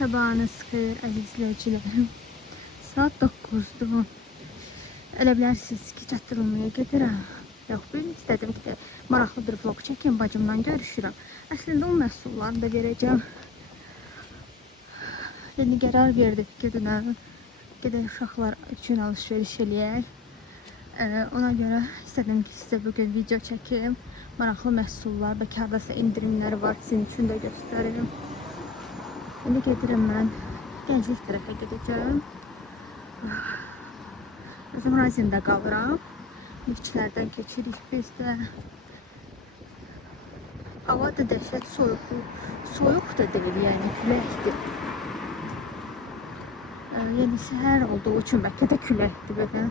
Sabahınız xeyir əziz izləyicilərim. Saat 9-dur. Elə bilərsiniz ki, çatdırılmaya gedirəm. Yox, bir istədim ki, maraqlı bir vlog çəkim, bacımdan görüşürəm. Əslində o məhsullarını da verəcəm. Yəni qərar verdik ki, gedək uşaqlar üçün alış-veriş eləyək. Ona görə istədim ki, sizə bugün video çəkim. Maraqlı məhsullar, bəlkə hardasa indirimləri var, sizin üçün də göstərim. Şimdi gedirəm mən Gənclik tərəfə gedəcəm. Bizim Razində qalıram. Liftçilərdən keçirik biz də. Hava da dəhşət soyuqdur. Soyuq da deyil, yəni küləkdir. Yəni səhər olduğu üçün bəlkə də küləkdir belə.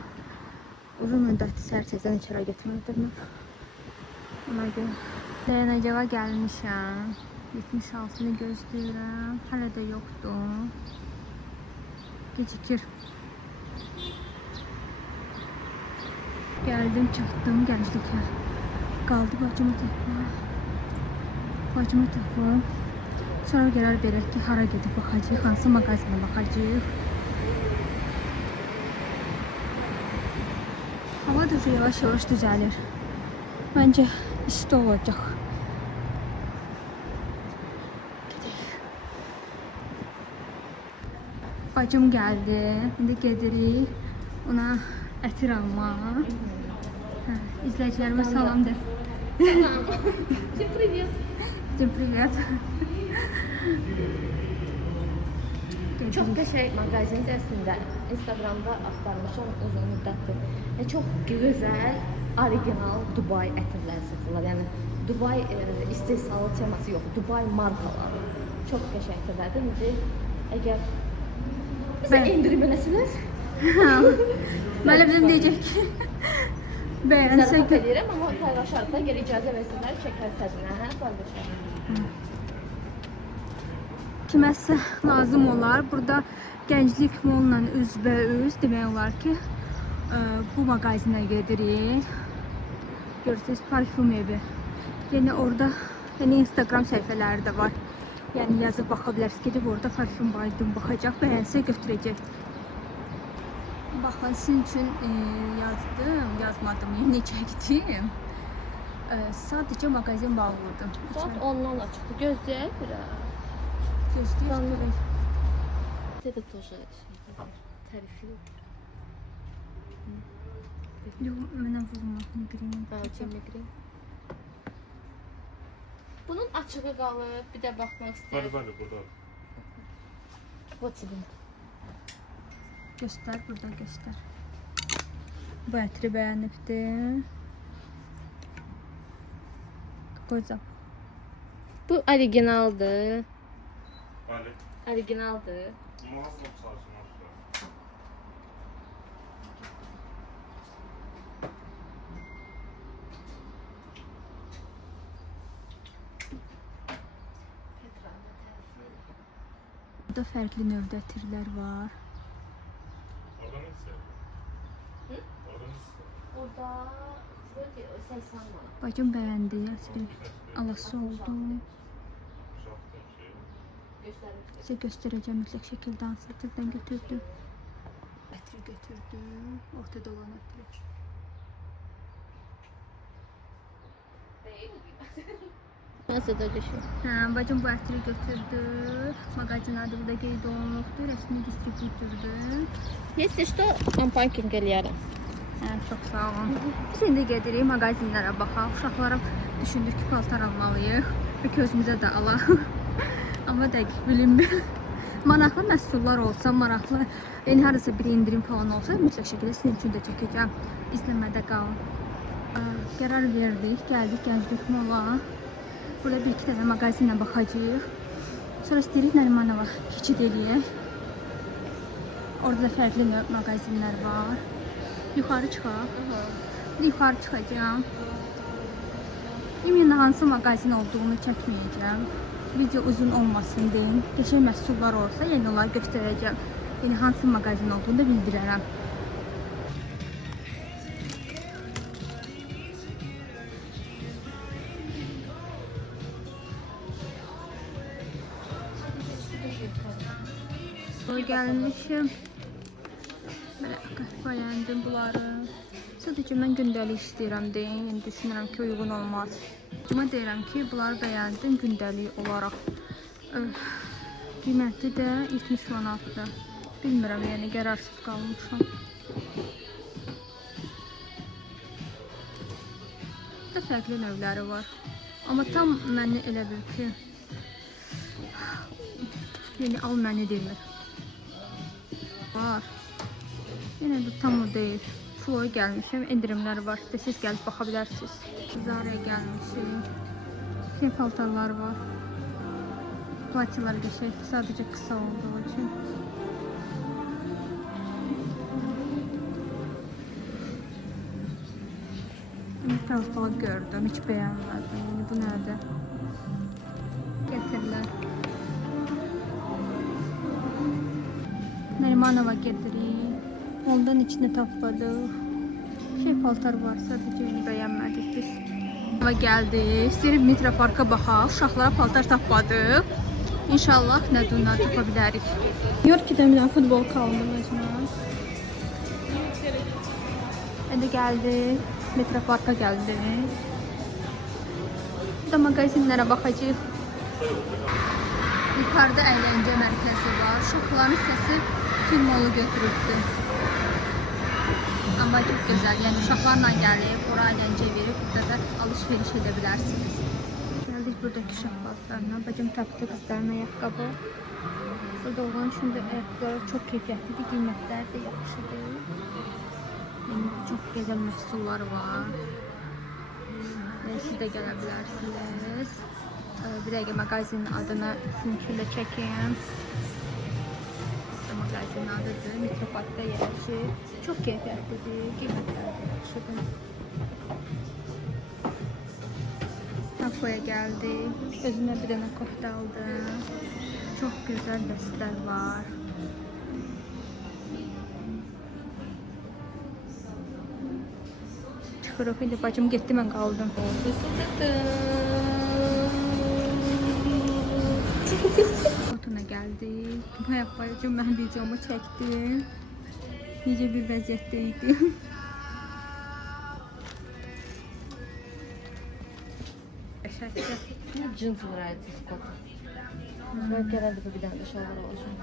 Uzun müddətli səhər tezdən içəri getməlidir mən. Ona görə Dayanacağa gəlmişəm. 76'ını gözləyirəm. Hələ də yoxdur. Gecikir. Gəldim, çatdım Gənclikə. Qaldı bacımı tapım. Sonra qərar verək ki, hara gedib baxacağıq, hansı mağazinə baxacağıq. Hava da yavaş-yavaş düzəlir. Məncə isti olacaq. Bacım geldi. Şimdi gedirik ona ətir alma. İzləyicilərimə salam de. Salam. Всем привет. Всем привет. Çox qəşəng mağazin əslində. Instagramda axtarmışam uzun müddətdir. Çox gözəl, orijinal Dubai ətirlər satılır. Yəni Dubai istehsalı teması yox, Dubai markaları. Çox qəşəngdir. Necə əgər bizə indirim eləsiniz? Mən bizim deyəcək ki, bəyənsək. Zərfət edirəm, amma paylaşarıq da, gəl icazə versinlər, çəkər təzinə, paylaşarıq. Kiməsə lazım olar. Burada Gənclik molla üzbəüz demək olar ki, bu mağazinə gedirik. Görürsünüz, parfüm evi. Yəni orada Instagram səhifələri də var. Yəni yazıb baxa bilərsiniz, gedib orada parfüm baydım baxacaq, bəyənsə götürəcək. Baxın, sizin üçün yazmadım, yeni çəkdim. Sadəcə mağazin bağlıdır. Saat 10'dan açıqdır, gözləyək biraz. Gözləyək. Это тоже tərifli. Yox, mənə vurma, migrenim. Migren. Bunun açığı qalıb, bir də baxmaq istəyirəm. Bəli, burada. Bu tipin. Göstər, burada göstər. Bu ətri bəyənibdir. Qoy zapaq. Bu originaldır. Bəli. Originaldır. Muazzam saçmaşlar. Burada fərqli növdə ətirlər var. Orada nə istəyir? Hı? Orada nə istəyir? Orada 80 manat. Bacım bəyəndi, ətri alası oldu. Şaxtın şey. Göstərim. Sizə göstərəcəm mütləq şəkildə hansı ətirdən götürdüm. Ətri götürdüm, ortada olan ətri. Nasıl da düşün? Bacım bu ətri götürdü. Mağazin adı burada qeyd olunubdur, rəsmi distribütürdür. Если что, unpacking eləyərəm. Çox sağ olun. Biz indi gedirik mağazinlərə baxaq. Uşaqlara düşündük ki, paltar almalıyıq. Bəlkə özümüzə də alaq. Amma dəqiq bilinmir. Maraqlı məhsullar olsa, maraqlı, yəni harasa bir indirim falan olsa, mütləq şəkildə sizin üçün də çəkəcəm. İzləmədə qalın. Qərar verdik, gəldik Gənclik mola. Burada bir iki dənə mağazinlə baxacağıq. Sonra istəyirik Nərimanova keçid eləyək. Orada da fərqli mağazinlər var. Yuxarı çıxaq. Yuxarı çıxacağım. Ümumiyyətlə hansı mağazin olduğunu çəkməyəcəm. Video uzun olmasın deyin. Qəşəng məhsullar olsa, yəni onları göstərəcəm. Yəni hansı mağazin olduğunu da bildirərəm. Teşekkür ederim. Gəlmişim. Belə bəyəndim bunları. Sadəcə mən gündəlik istəyirəm deyin. Yəni düşünürəm ki, uyğun olmaz. Amma deyirəm ki, bunları bəyəndim gündəlik olaraq. Qiyməti də 70 manatdır. Bilmirəm, yəni qərarsız qalmışam. Da fərqli növləri var. Amma tam məni elə bil ki, yəni al məni demir. Var. Yenə də tam o deyil. Floya gəlmişim, endirimlər var. Siz gəlib baxa bilərsiniz. Zara'ya gəlmişim. Şey paltarlar var. Platyalar geçer. Sadece kısa olduğu için. Biraz falan gördüm. Hiç beğenmedim. Yani bu nerede? Getirler. Nerimanova getireyim. Ondan içine topladık. Şey paltar var. Sadece yani beğenmedik biz. Hava geldi. İstəyirəm Mitra Parka baxaq. Uşaqlara paltar tapmadıq. İnşallah nədunlar tapa bilərik. New York'da bir dənə futbolka aldım özümə. Hadi geldi. Mitra Parka geldi. Burada magazinlərə baxacağıq. Yukarıda əyləncə mərkəzi var. Uşaqların səsi tüm molu götürübdü. Ama çok güzel. Yani uşaqlarla gəlib, ora əyləncə verib, burada da alışveriş edə bilərsiniz. Geldik buradaki şahbatlarına. Bacım tapdı kızların ayakkabı. Burada olan şimdi ayakkabıları çok keyfiyyətlidir. Qiymətlər də yaxşıdır. Yani çok güzel məhsullar var. Siz de gələ bilərsiniz. Bir dəqiqə mağazinin adını sizin üçün də çəkeyim. Magazinin adıdır. Metroparkda yerləşir. Çox keyfiyyətlidir. Qiymətlər də yaxşıdır. Tapoya geldik. Özüme bir tane kofta aldım. Çok güzel vestler var. Çıkırıq. İndi bacım getdi, mən qaldım. Otuna geldik. Bayaq bacım mən videomu çəkdim. Necə bir vəziyyətdə idi. Джинсы нравятся с котом. Belki herhalde bu bir tane şalvar olacak.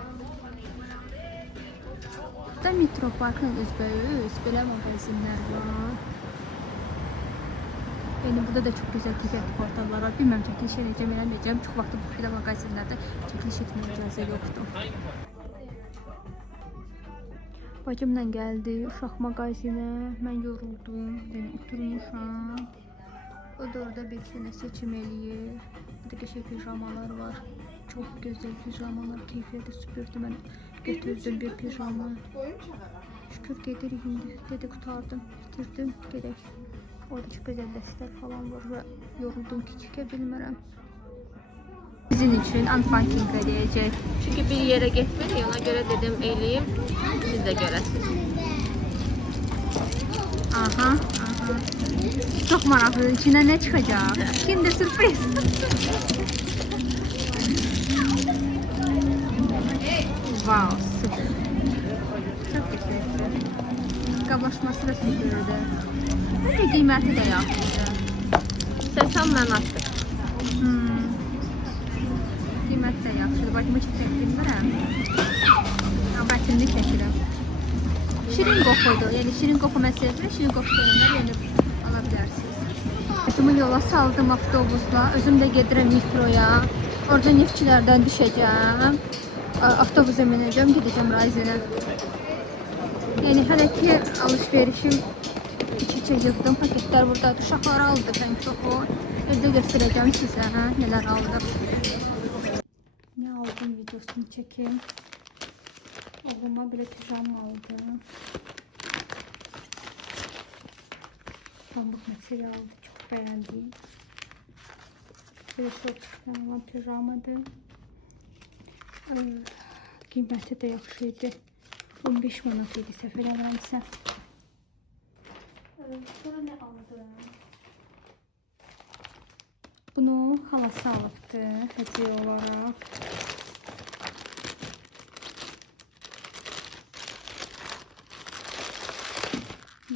Da Metro Parkın üzbəüz belə mağazinlər var. Yani burada da çok güzel keyfiyyətli portallar var. Bilmem çəkiliş edəcəm, eləməyəcəm. Çox vaxt bu filan mağazinlərdə çəkiliş etməyə icazə yoxdur. Bacımla gəldi uşaq mağazinə. Mən yoruldum. Yəni oturmuşam. O da orada bir sene seçim eləyir. Burada qəşəng pijamalar var. Çok güzel pijamalar. Keyfiyyəti süpürdü. Mən götürdüm bir pijama. Şükür gedirik indi. Dedi qutardım. Bitirdim. Gedək. Orada çok güzel dəstlər falan var ve yoruldum ki çəkə bilmirəm. Sizin için unpacking eləyəcək. Çünkü bir yere gitmedi, ona göre dedim eleyim. Siz de görəsiniz. Aha, aha. Çok maraqlıdır. İçindən nə çıxacaq? Kinder sürpriz. Wow, süper. Çok güzel. Qablaşması da süpürdü. Böyle qiyməti də yaxşıdır. 80 manatdır. Qiyməti də yaxşıdır. Bacımı heç çək bilmirəm. Bətini çəkirəm. Şirin qoxudur. Yəni şirin qoxu mən sevirəm. Şirin qoxu sevirəm. Yəni ala bilərsiniz. Bacımı yola saldım avtobusla. Özüm də gedirəm metroya. Orada neftçilərdən düşəcəm. Avtobusa minəcəm, gedəcəm Rayzenə. Yəni hələ ki alışverişim iç-içə yığdım. Paketlər buradadır. Uşaqları aldı ən çoxu. Evdə göstərəcəm sizə, nələr aldım. Nə aldım videosunu çəkeyim. Oğluma belə pijama aldım. Pamuk materialdı. Çox bəyəndim. Belə çox olan pijamadır. Qiyməti də yaxşı idi. 15 manat idi səhv eləmirəmsə. Sonra nə aldım? Bunu halası alıbdı hədiyyə olaraq.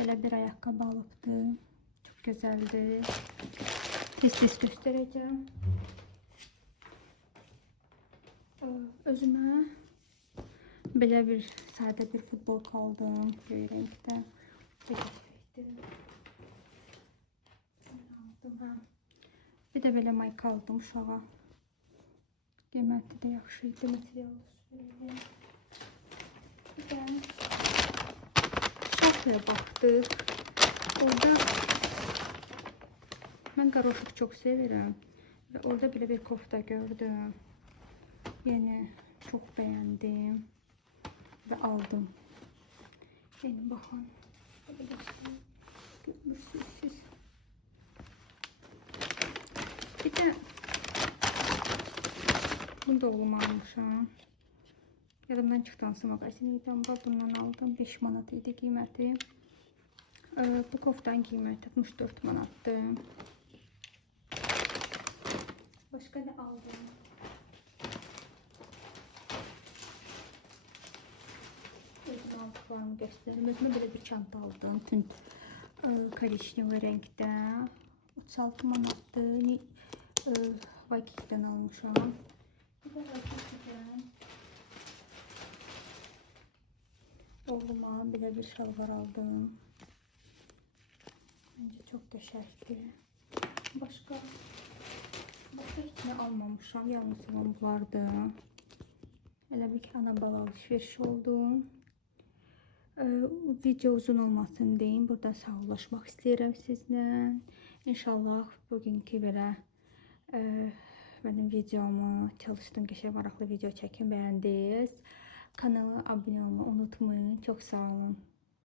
Belə bir ayaqqabı alıbdı. Çox gözəldir. Tez-tez göstərəcəm. Özümə belə bir sadə bir futbolka aldım. Göy rəngdə. Bir də belə mayka aldım uşağa. Qiyməti də yaxşı idi, materialı söyləyəm. Bir də şapkaya baxdıq. Orada mən qaroşuq çox sevirəm. Və orada belə bir kofta gördüm. Yəni çox bəyəndim və aldım. Yəni baxın. Görürsünüz siz. Bir də bunu da oğluma almışam. Yadımdan çıxdı hansı mağazin idi, amma bundan aldım. 5 manat idi qiyməti. Bu koftanın qiyməti 64 manatdır. Başqa nə aldım? Özümə aldıqlarımı göstərim. Özümə belə bir çanta aldım. Tünd korичневый rəngdə. 36 manatdır. Vakikidən almışam. Bir də Vakikidən oğluma belə bir şalvar aldım. Bence çox qəşəngdir. Başqa heç nə almamışam. Yalnız bunlardı. Elə bir ki, ana bala alışveriş oldu. Video uzun olmasın deyin. Burada sağollaşmaq istəyirəm sizlə. İnşallah bugünkü belə mənim videomu çalışdım, qəşəng maraqlı video çəkin, bəyəndiniz. Kanala abunə olmayı unutmayın. Çox sağ olun.